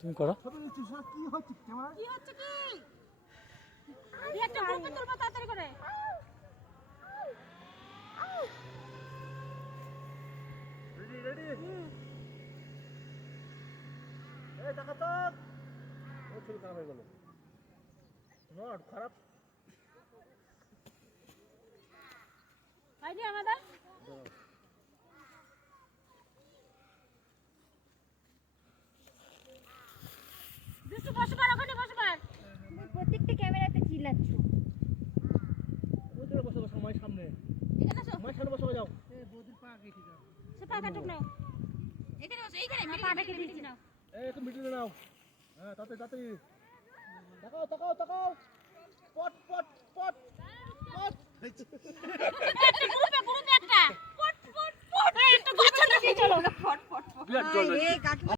তুমি করো। খারাপ আমাদের প্রত্যেকটা ক্যামেরাতে চিল্লাচ্ছ। সময় সামনে সময় সামনে বসে যাও। বৌদির পা কেটে যাও। সে পা কাটুক নাও। এখানে বসো, এইখানে পা কেটে দিচ্ছি নাও। একটু মিডিলে নাও। হ্যাঁ, তাতে তাকাও পট পট পট পট। গ্রুপে একটা পট পট পট। একটু গছানো দিয়ে চলো। পট পট পট। বিরাট জল।